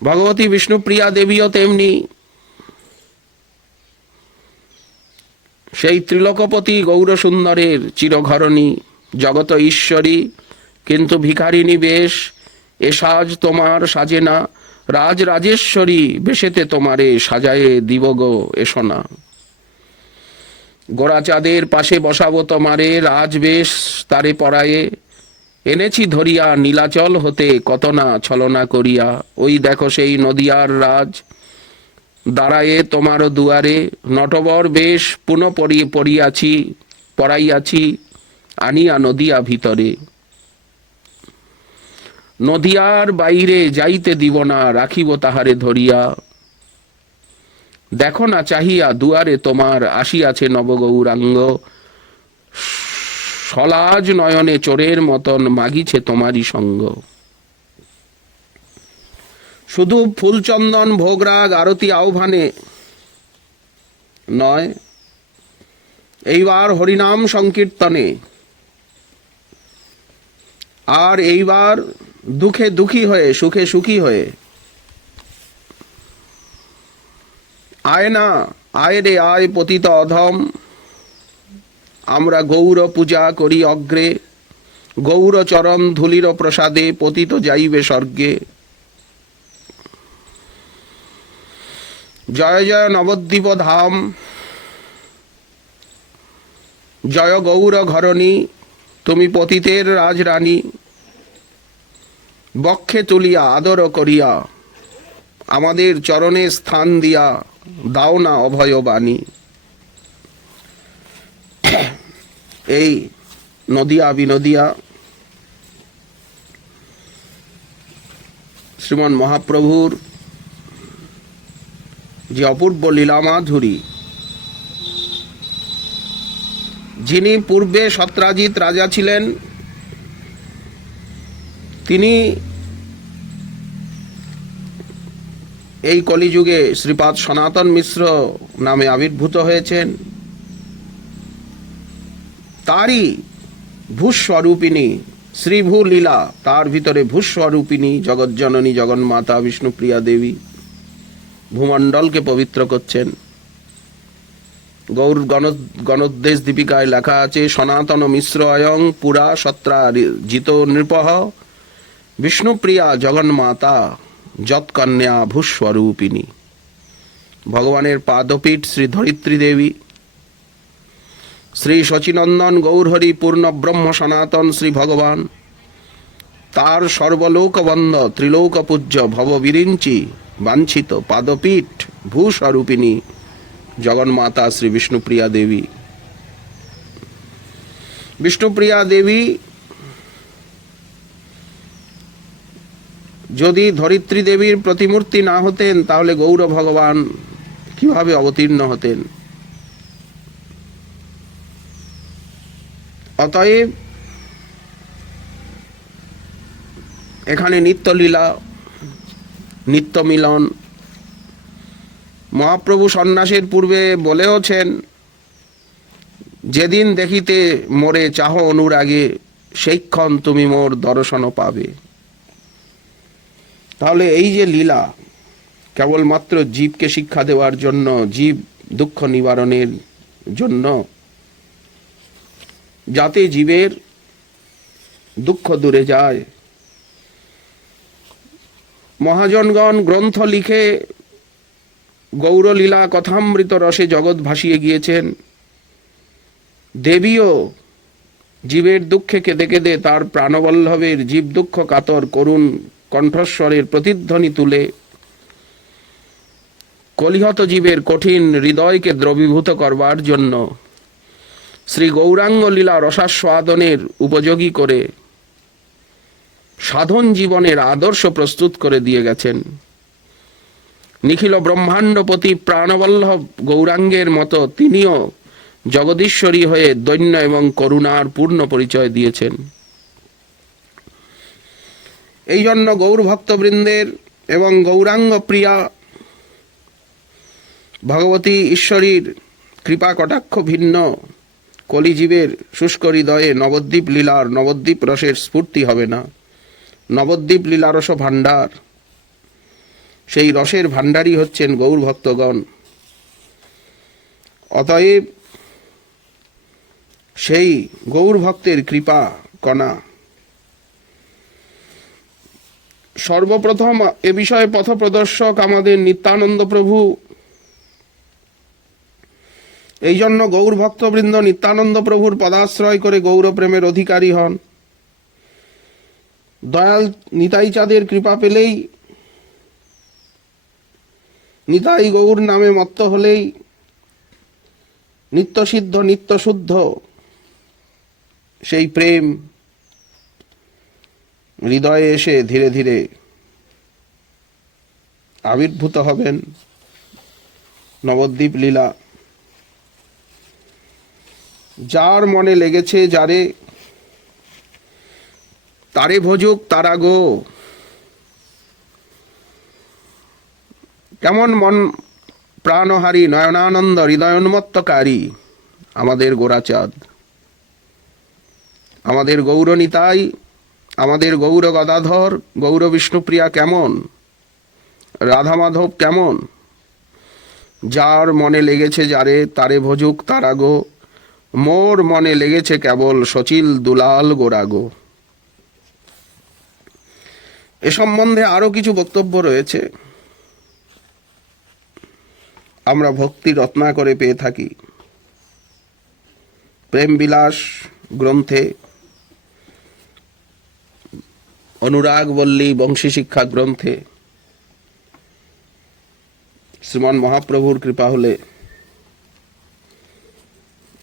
ভগবতী বিষ্ণুপ্রিয়া দেবীও তেমনি সেই ত্রিলোকপতি গৌরসুন্দরের চিরঘরণী, জগত ঈশ্বরী, কিন্তু ভিখারিণী বেশ, এ সাজ তোমার সাজে না, রাজ রাজেশ্বরী বেশেতে তোমারে সাজায়ে দিব গো এসো না। গোরাচাঁদের পাশে বসাবো তোমারে, রাজবেশ তারে পরায়ে, এনেছি ধরিয়া নীলাচল হতে কত না ছলনা করিয়া। ওই দেখো সেই নদিয়ার রাজ দাঁড়ায়ে তোমার দুয়ারে, নটবর বেশ পুনঃ পরাইয়াছি আনিয়া নদিয়া ভিতরে। নদিয়ার বাইরে যাইতে দিব না, রাখিব তাহারে ধরিয়া। দেখো না চাহিয়া দুয়ারে তোমার, আসিয়াছে নবগৌরাঙ্গ, সলাজ নয়নে চোরের মতন মাগিছে তোমারই সঙ্গ। শুধু ফুলচন্দন ভোগরাগ আরতি আহ্বানে নয়, এইবার হরিনাম সংকীর্তনে, আর এইবার দুঃখে দুঃখী হয়ে সুখে সুখী হয়ে। আয় না, আয় রে আয় পতিত অধম, আমরা গৌর পূজা করি অগ্রে, গৌর চরণ ধুলির প্রসাদে পতিত যাইবে স্বর্গে। জয় জয় নবদ্বীপ ধাম, জয় গৌর ঘরণী, তুমি পতিতের রাজরানী। বক্ষে তুলিয়া আদর করিয়া আমাদের চরণে স্থান দিয়া দাও না অভয় বাণী। এই নদিয়া বিনদিয়া শ্রীমন মহাপ্রভুর যে অপূর্ব লীলামাধুরী, যিনি পূর্বে সত্রাজিৎ রাজা ছিলেন, তিনি এই কলিযুগে শ্রীপাদ সনাতন মিশ্র নামে আবির্ভূত হয়েছেন। তারই ভূস্বরূপিণী শ্রীভূ লীলা, তার ভিতরে ভূস্বরূপিণী জগজ্জননী জগন্মাতা বিষ্ণুপ্রিয়া দেবী ভূমণ্ডলকে পবিত্র করছেন। গৌর গণোদ্দেশ দীপিকায় লেখা আছে, সনাতন মিশ্র অয়ং পুরা সত্রা জিত নৃপঃ বিষ্ণুপ্রিয়া জগন্মাতা যৎকন্যা ভূস্বরূপিণী। ভগবানের পাদপীঠ শ্রী ধরিত্রী দেবী, শ্রী শচীনন্দন গৌরহরি পূর্ণ ব্রহ্ম সনাতন শ্রী ভগবান, তার সর্বলোকবন্ধ ত্রিলোক পূজ্য ভববিরিঞ্চি বাঞ্ছিত পাদপীঠ ভূস্বরূপিণী জগন্মাতা শ্রী বিষ্ণুপ্রিয়া দেবী। বিষ্ণুপ্রিয়া দেবী যদি ধরিত্রী দেবীর প্রতিমূর্তি না হতেন তাহলে গৌর ভগবান কিভাবে অবতীর্ণ হতেন? অতএব এখানে নিত্যলীলা, নিত্য মিলন। মহাপ্রভু সন্ন্যাসের পূর্বে বলেওছেন, যেদিন দেখিতে মোরে চাহ অনুরাগে, সেইক্ষণ তুমি মোর দর্শন পাবে। তাহলে এই যে লীলা কেবলমাত্র জীবকে শিক্ষা দেওয়ার জন্য, জীব দুঃখ নিবারণের জন্য, যাতে জীবের দুঃখ দূরে যায়। মহাজনগণ গ্রন্থ লিখে গৌরলীলা কথামৃত রসে জগৎ ভাসিয়ে গিয়েছেন। দেবীও জীবের দুঃখে কেঁদে কেঁদে তার প্রাণবল্লভের জীব দুঃখ কাতর করুণ কণ্ঠস্বরের প্রতিধ্বনি তুলে কলিহত জীবের কঠিন হৃদয়কে দ্রবীভূত করবার জন্য শ্রী গৌরাঙ্গ লীলা রসাস্বাদনের উপযোগী করে সাধন জীবনের আদর্শ প্রস্তুত করে দিয়ে গেছেন। নিখিল ব্রহ্মাণ্ডপতি প্রাণবল্লভ গৌরাঙ্গের মতো তিনিও জগদীশ্বরী হয়ে দৈন্য এবং করুণার পূর্ণ পরিচয় দিয়েছেন। এই জন্য গৌর ভক্তবৃন্দের এবং গৌরাঙ্গ প্রিয়া ভগবতী ঈশ্বরীর কৃপা কটাক্ষ ভিন্ন কলিজীবের শুষ্ক হৃদয়ে নবদ্বীপ লীলার নবদ্বীপ রসের স্ফূর্তি হবে না। নবদ্বীপ লীলারস ভাণ্ডার, সেই রসের ভাণ্ডারই হচ্ছেন গৌর ভক্তগণ। অতএব সেই গৌর ভক্তের কৃপা কণা সর্বপ্রথম এ বিষয়ে পথপ্রদর্শক আমাদের নিত্যানন্দ প্রভু। এই জন্য গৌর ভক্তবৃন্দ নিত্যানন্দ প্রভুর পদাশ্রয় করে গৌর প্রেমের অধিকারী হন। দয়াল নিতাই চাঁদের কৃপা পেলেই, নিতাই গৌর নামে মত্ত হলেই নিত্যসিদ্ধ নিত্যশুদ্ধ সেই প্রেম হৃদয়ে এসে ধীরে ধীরে আবির্ভূত হবেন। নবদ্বীপ লীলা যার মনে লেগেছে, যারে তারে ভোজুক তারা গো। কেমন মন প্রাণহারী নয়নানন্দ হৃদয়োন্মত্তকারী আমাদের গোরাচাঁদ, আমাদের গৌরনিতাই, আমাদের গৌর গদাধর, গৌর বিষ্ণুপ্রিয়া কেমন, রাধা মাধব কেমন। যার মনে লেগেছে যারে তারে ভোজুক তারা গো, মোর মনে লেগেছে কেবল সচিল দুলাল গোরাগো। এ সম্বন্ধে আরো কিছু বক্তব্য রয়েছে, আমরা ভক্তি রত্নাকরে পেয়ে থাকি। প্রেম বিলাস গ্রন্থে, অনুরাগ বল্লী বংশী শিক্ষা গ্রন্থে শ্রীমান মহাপ্রভুর কৃপা হলে